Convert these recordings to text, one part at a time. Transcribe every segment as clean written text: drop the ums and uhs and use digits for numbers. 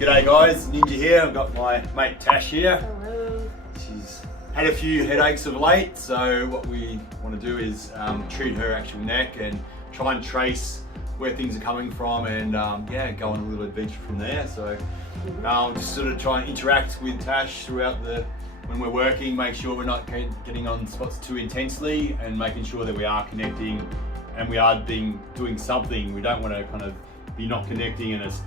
G'day guys, Ninja here. I've got my mate Tash here. Hello. She's had a few headaches of late, so what we want to do is treat her actual neck and try and trace where things are coming from and yeah, go on a little adventure from there. So just sort of try and interact with Tash throughout when we're working, make sure we're not getting on spots too intensely and making sure that we are connecting and we are doing something. We don't want to kind of be not connecting and it's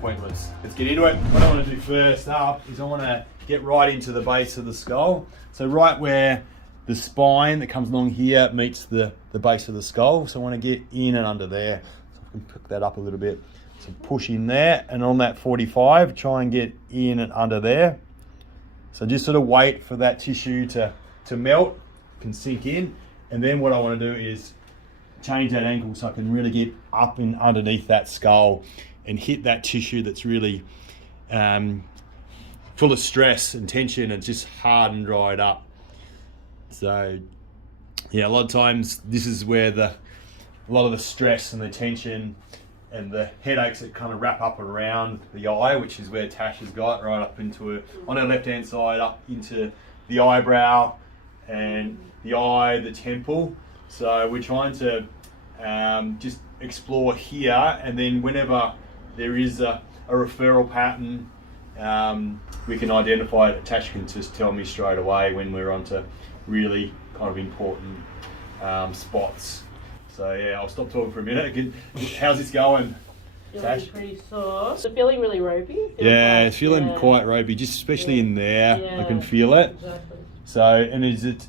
pointless. Let's get into it. What I want to do first up is I want to get right into the base of the skull. So right where the spine that comes along here meets the base of the skull. So I want to get in and under there. So I can pick that up a little bit. So push in there and on that 45, try and get in and under there. So just sort of wait for that tissue to melt, can sink in. And then what I want to do is change that angle so I can really get up and underneath that skull and hit that tissue that's really full of stress and tension and just hard and dried up. So yeah, a lot of times this is where a lot of the stress and the tension and the headaches that kind of wrap up around the eye, which is where Tash has got, right up into her, on her left hand side, up into the eyebrow and the eye, the temple. So we're trying to just explore here, and then whenever there is a referral pattern, we can identify it. Tash can just tell me straight away when we're onto really kind of important spots. So yeah, I'll stop talking for a minute. How's this going, Tash? Pretty sore. So feeling really ropey? Yeah, it's feeling quite ropey, just especially in there. Yeah, I can feel it. Exactly. So, and is it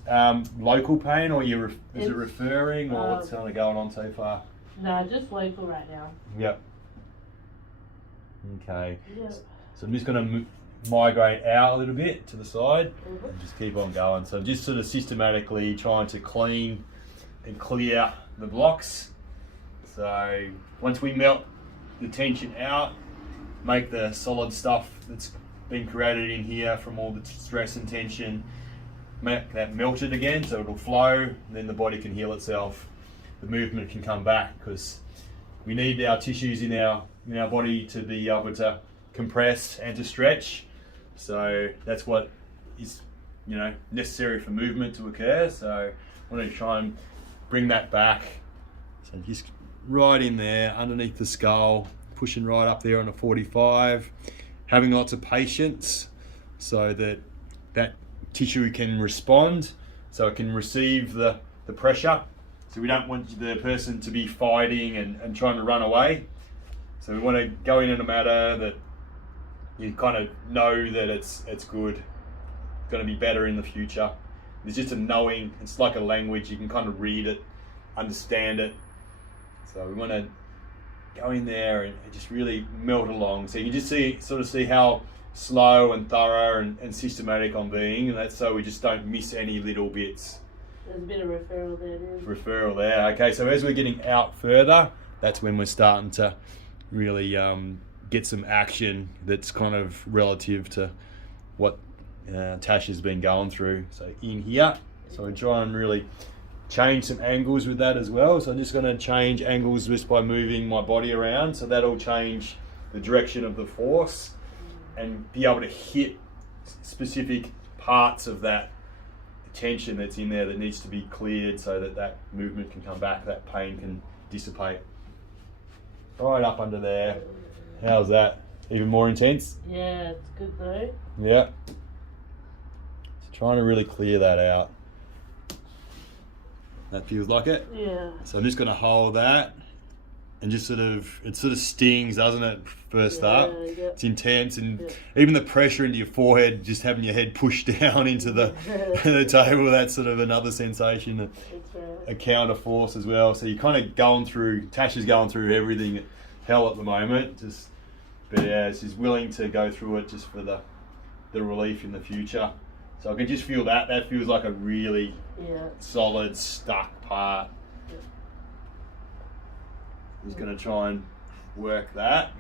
local pain, or is it referring, or what's kind of going on so far? No, just local right now. Yep. Okay. Yep. So I'm just going to migrate out a little bit to the side and just keep on going. So just sort of systematically trying to clean and clear the blocks. So once we melt the tension out, make the solid stuff that's been created in here from all the stress and tension, make that melted again so it'll flow, and then the body can heal itself. The movement can come back because we need our tissues in our body to be able to compress and to stretch. So that's what is necessary for movement to occur. So I want to try and bring that back. So just right in there underneath the skull, pushing right up there on a 45, having lots of patience so that tissue can respond, so it can receive the pressure. So we don't want the person to be fighting and trying to run away. So we want to go in a manner that you kind of know that it's good, it's going to be better in the future. There's just a knowing, it's like a language, you can kind of read it, understand it. So we want to go in there and just really melt along. So you can just sort of see how slow and thorough and systematic I'm being, and that's so we just don't miss any little bits. There's a bit of referral there. Referral there. Okay, so as we're getting out further, that's when we're starting to really get some action that's kind of relative to what Tash has been going through. So in here, so we try and really change some angles with that as well. So I'm just going to change angles just by moving my body around. So that'll change the direction of the force and be able to hit specific parts of that tension that's in there that needs to be cleared so that movement can come back, that pain can dissipate. Right up under there. How's that? Even more intense? Yeah, it's good though. Yeah. So trying to really clear that out. That feels like it? Yeah. So I'm just going to hold that and just it sort of stings, doesn't it, first up? Yep. It's intense, and even the pressure into your forehead, just having your head pushed down into the table, that's sort of another sensation, That's right. a counter force as well. So you're kind of going through, Tash is going through everything hell at the moment, but yeah, she's willing to go through it just for the relief in the future. So I can just feel that feels like a really solid, stuck part. Just going to try and work that.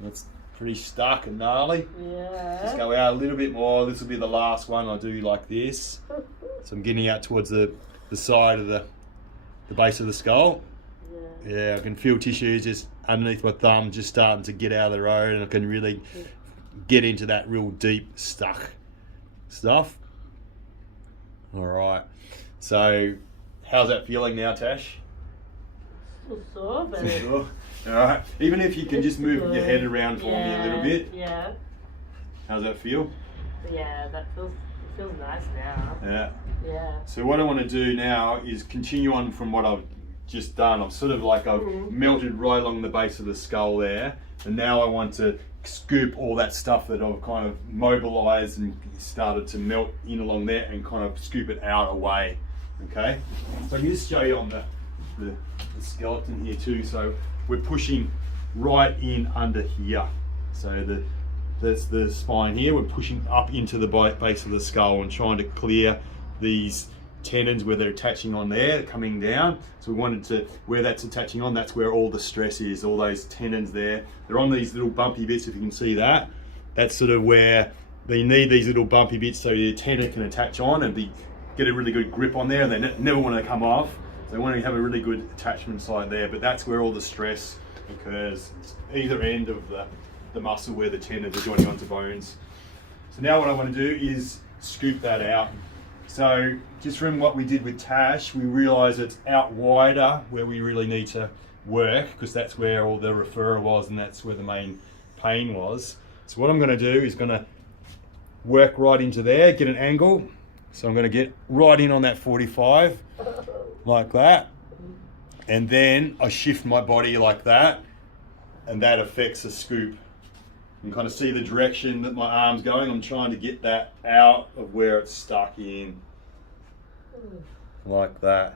That's pretty stuck and gnarly. Yeah. Just go out a little bit more. This will be the last one. I'll do like this. So I'm getting out towards the side of the base of the skull. Yeah. Yeah, I can feel tissues just underneath my thumb just starting to get out of the road, and I can really get into that real deep stuck stuff. All right. So, how's that feeling now, Tash? Still sore, but Sure. All right. Even if you can just move your head around for me a little bit. Yeah. How's that feel? Yeah, that feels nice now. Yeah. Yeah. So what I want to do now is continue on from what I've just done. I've sort of like I've melted right along the base of the skull there, and now I want to scoop all that stuff that I've kind of mobilized and started to melt in along there and kind of scoop it out away. Okay, so I can just show you on the skeleton here too. So we're pushing right in under here. So that's the spine here. We're pushing up into the base of the skull and trying to clear these tendons where they're attaching on there, coming down. So we wanted to, where that's attaching on, that's where all the stress is, all those tendons there. They're on these little bumpy bits, if you can see that. That's sort of where they need these little bumpy bits so your tendon can attach on and get a really good grip on there, and they never want to come off. So they want to have a really good attachment side there, but that's where all the stress occurs. It's either end of the muscle where the tendons are joining onto bones. So now what I want to do is scoop that out. So just from what we did with Tash, we realised it's out wider where we really need to work, because that's where all the referrer was and that's where the main pain was. So what I'm going to do is going to work right into there, get an angle. So I'm going to get right in on that 45 like that, and then I shift my body like that, and that affects the scoop. You can kind of see the direction that my arm's going. I'm trying to get that out of where it's stuck in. Like that.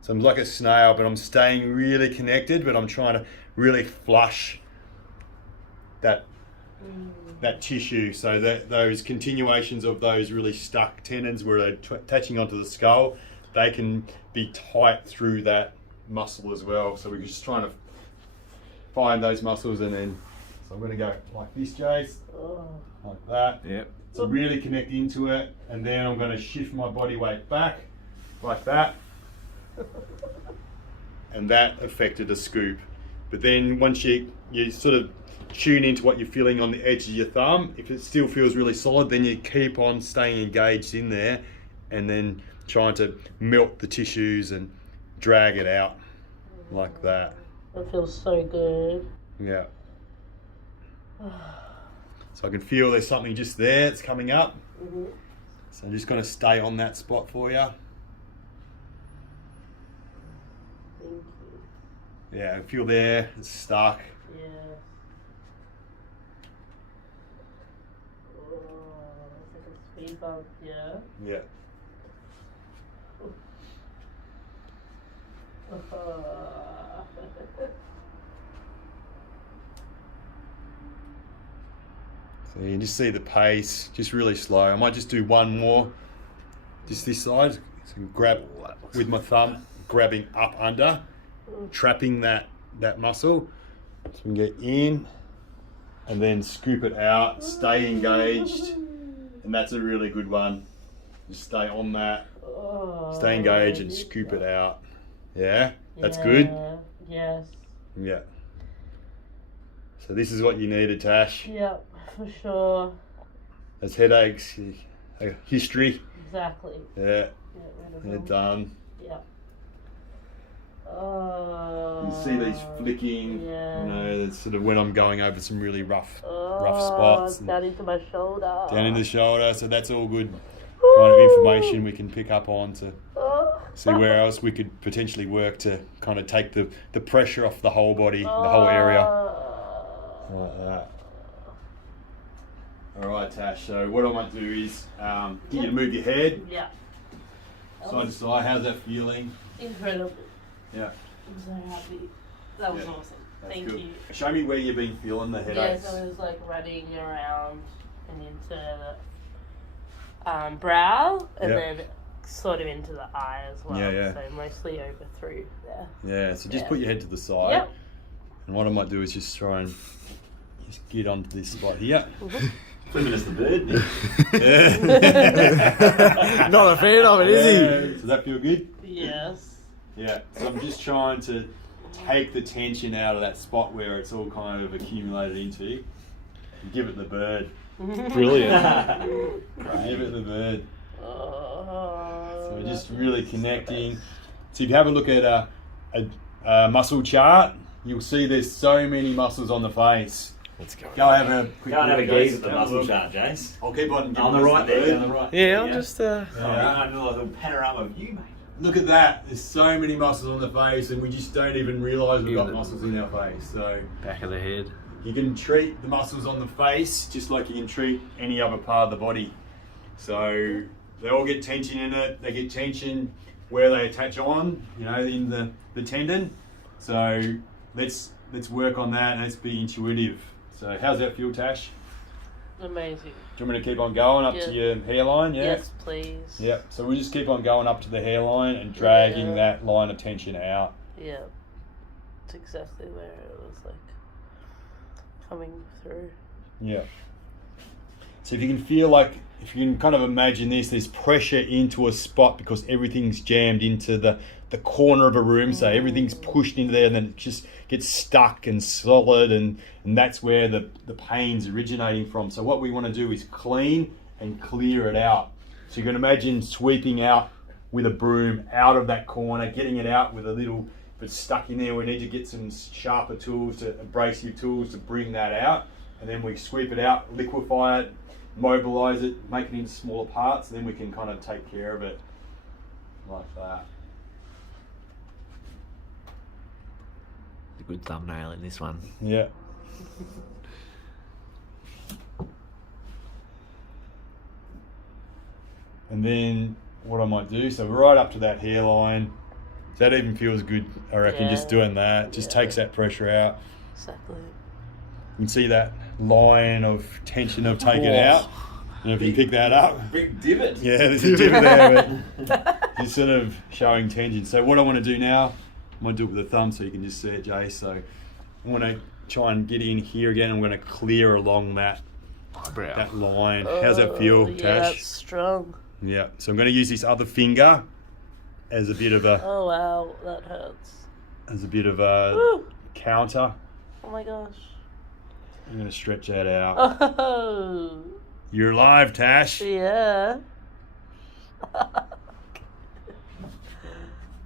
So I'm like a snail, but I'm staying really connected, but I'm trying to really flush that tissue, so that those continuations of those really stuck tendons where they're attaching onto the skull, they can be tight through that muscle as well. So we're just trying to find those muscles, and then so I'm going to go like this, Jace, like that. Yep. So really connect into it, and then I'm going to shift my body weight back, like that. And that affected a scoop. But then once you sort of tune into what you're feeling on the edge of your thumb, if it still feels really solid, then you keep on staying engaged in there, and then trying to melt the tissues and drag it out like that. That feels so good. Yeah. So I can feel there's something just there, it's coming up. So I'm just going to stay on that spot for you. Thank you. Yeah, I feel there, it's stuck. Yeah. Oh, it's like a speed bump, yeah. Yeah. So you can just see the pace, just really slow. I might just do one more, just this side. So grab with my thumb, grabbing up under, trapping that muscle. So we can get in and then scoop it out, stay engaged, and that's a really good one. Just stay on that, stay engaged and scoop it out. Yeah, that's good. Yes. Yeah. So this is what you needed, Tash. Yep, for sure. That's headaches, history. Exactly. Yeah, they're done. Yep. You see these flicking, yeah. you know, that's sort of when I'm going over some really rough spots. Down into my shoulder. Down into the shoulder, so that's all good kind of information we can pick up on to see where else we could potentially work to kind of take the pressure off the whole body, the whole area. Like that. Alright, Tash, so what I might do is get you to move your head Yeah. side to side. How's that feeling? Incredible. Yeah. I'm so happy. That was awesome. Thank good. you. Show me where you've been feeling the headaches. Yes, I was like running around and into the brow, and then sort of into the eye as well. Yeah. So mostly over through there. Yeah, so just put your head to the side. Yep. And what I might do is just try and just get onto this spot here. Flipping us the bird. Yeah. Not a fan of it, is he? Does that feel good? Yes. Yeah, so I'm just trying to take the tension out of that spot where it's all kind of accumulated into. And give it the bird. Brilliant. Give it the bird. Oh, So we're just really connecting. So if you have a look at a muscle chart, you'll see there's so many muscles on the face. Let's go. Go have a quick Go and have a look, gaze Jace. at the Have a muscle look. chart, Jace. I'll keep on giving On the us right bird. there, on the right. Yeah, I'm just. Oh, you might do a little panorama view, mate. Look at that. There's so many muscles on the face and we just don't even realise we've got muscles in our face. So Back of the head. you can treat the muscles on the face just like you can treat any other part of the body. So they all get tension in it. They get tension where they attach on, you know, in the tendon. So let's work on that and let's be intuitive. So how's that feel, Tash? amazing. Do you want me to keep on going up Yeah. to your hairline? Yeah. Yes, please. Yep. So we'll just keep on going up to the hairline and dragging Yeah. that line of tension out. Yeah. It's exactly where it was like coming through. Yeah. So if you can feel like, if you can kind of imagine this, there's pressure into a spot because everything's jammed into the corner of a room. So everything's pushed into there and then it just gets stuck and solid and that's where the pain's originating from. So what we want to do is clean and clear it out. So you can imagine sweeping out with a broom out of that corner, getting it out with a little, if it's stuck in there, we need to get some sharper tools, abrasive tools to bring that out. And then we sweep it out, liquefy it, mobilize it, make it into smaller parts, and then we can kind of take care of it like that. A good thumbnail in this one. Yeah. And then what I might do, so right up to that hairline, that even feels good, I reckon, just Yeah. doing that. Just takes that pressure out. Exactly. You can see that line of tension I've taken out. And if you can pick that up. Big divot. Yeah, there's a divot there, but just sort of showing tension. So what I want to do now, I'm going to do it with the thumb so you can just see it, Jay. So I want to try and get in here again. I'm going to clear along that Eyebrow. line. How's that feel, Yeah, Tash? it's strong. Yeah. So I'm going to use this other finger as a bit of a Oh wow, that hurts. Woo. counter. Oh my gosh. I'm going to stretch that out. Oh. You're alive, Tash. Yeah.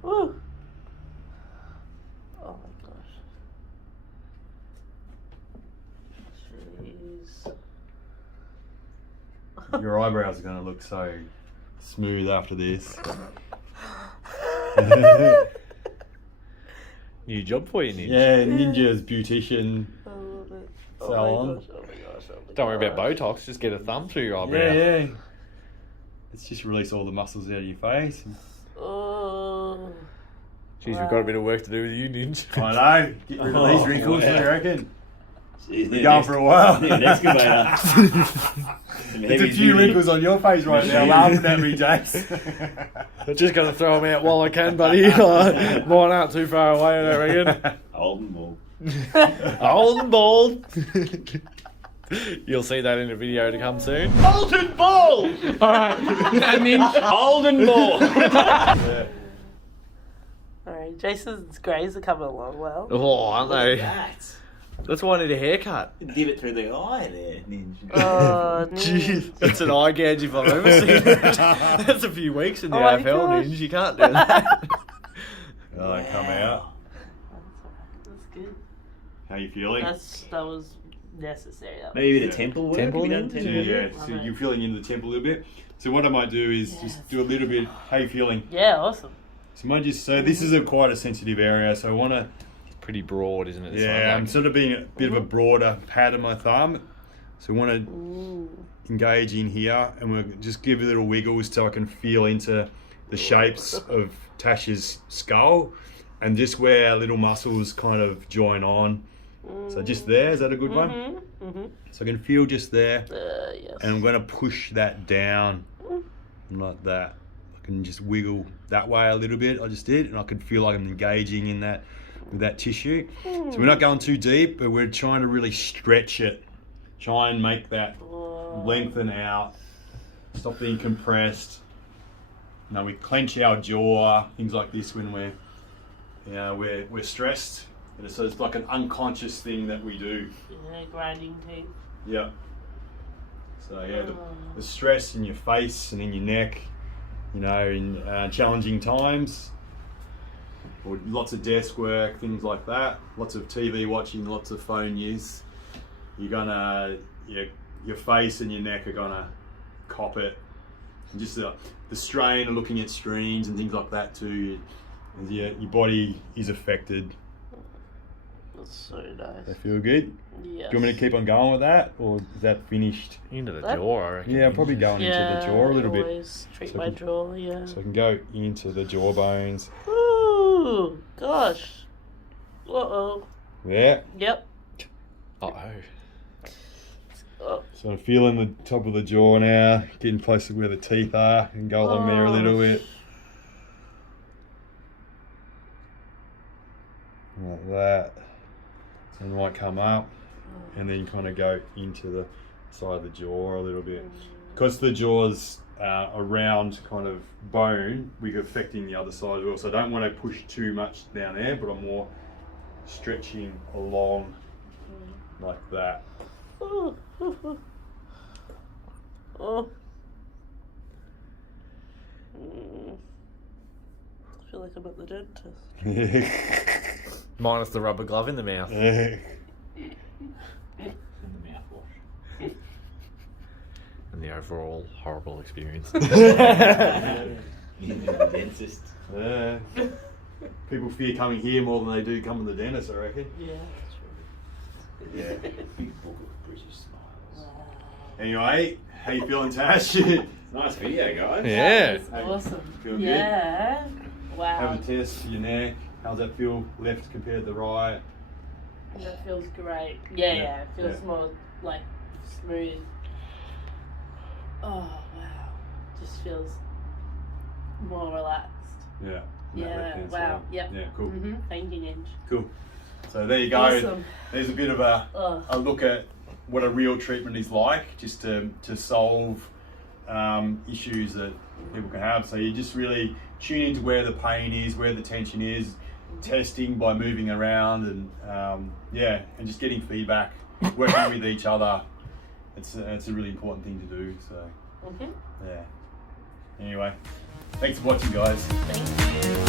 Woo. Oh my gosh. Jeez. Your eyebrows are going to look so smooth after this. New job for you, Ninja. Yeah, Ninja's beautician. I love it. So Oh on. my gosh, oh my gosh, oh my Don't worry about gosh. Botox, just get a thumb through your eyebrow. Yeah. Let's just release all the muscles out of your face. Oh. Jeez, we've got a bit of work to do with you, Ninja. I know. Get rid of these wrinkles, what do you reckon? Jeez, We're going for a while. Need an excavator. There's a few wrinkles on your face right now, laughing at me, Jace. I'm just going to throw them out while I can, buddy. Mine aren't too far away, I don't reckon. Old and bald. Old and bald. You'll see that in a video to come soon. Old and bald! Alright, and Ninja. Old and bald! Yeah. Alright, Jason's greys are coming along well. Oh, aren't Look they? at that. That's why I need a haircut. Divot through the eye there, Ninja. Oh, Jeez, that's an eye gouge if I've ever seen it. That's a few weeks in the Oh my AFL, gosh. Ninja. You can't do that. Oh, they come out. That's good. How you feeling? That was necessary. That Maybe a bit Yeah. of temple work. Temple Have you done Ninja? temple Yeah, work? so you're feeling in the temple a little bit. So what I might do is just do a little bit. How you feeling? Yeah, awesome. So I might just. So this is quite a sensitive area. So I want to. Pretty broad, isn't it? This one, Yeah, like- I'm sort of being a bit of a broader pad of my thumb. So I want to Ooh. engage in here and we'll just give a little wiggles so I can feel into the shapes of Tash's skull and just where our little muscles kind of join on. So just there, is that a good one? Mm-hmm. So I can feel just there Yes. and I'm going to push that down like that. I can just wiggle that way a little bit, I just did, and I can feel like I'm engaging in that with that tissue. So we're not going too deep, but we're trying to really stretch it. Try and make that lengthen out. Stop being compressed. You know, we clench our jaw, things like this when we're you know, we're stressed. And so it's like an unconscious thing that we do. Yeah, grinding teeth. Yeah. So yeah, the stress in your face and in your neck, you know, in challenging times, or lots of desk work, things like that, lots of TV watching, lots of phone use, you're gonna, your face and your neck are gonna cop it. And just the strain of looking at screens and things like that too, your body is affected. That's so nice. They feel good? Yes. Do you want me to keep on going with that, or is that finished? Into the jaw, I reckon. Yeah, probably going into the jaw a little bit. Always treat So my I can- jaw, yeah. So I can go into the jaw bones. Ooh, gosh. Uh-oh. Yeah. Yep. Uh-oh. Oh. So I'm feeling the top of the jaw now, getting close to where the teeth are, and go along there a little bit. Like that. And might come up, and then kind of go into the side of the jaw a little bit. Because the jaw's a round kind of bone, we're affecting the other side as well. So I don't want to push too much down there, but I'm more stretching along like that. Oh. Oh. I feel like I'm at the dentist. Minus the rubber glove in the mouth. In the mouthwash. And the overall horrible experience. In the dentist. Yeah. People fear coming here more than they do coming to the dentist, I reckon. Yeah, that's Yeah. Big book of British smiles. true. Wow. Anyway, how you feeling, Tash? Nice video, guys. Yeah. That's awesome. Feel good? Yeah. Wow. Have a test for your neck. How's that feel left compared to right? That feels great. Yeah, Yeah, it feels yeah. more like smooth. Oh wow. Just feels more relaxed. Yeah. Yeah, left-hand wow, side. yep. Yeah, cool. Thank you, Ninja. Cool. So there you go. Awesome. There's a bit of a look at what a real treatment is like, just to solve issues that people can have. So you just really tune into where the pain is, where the tension is, testing by moving around, and and just getting feedback, working with each other. It's a really important thing to do. So yeah. Anyway, thanks for watching, guys. Thank you.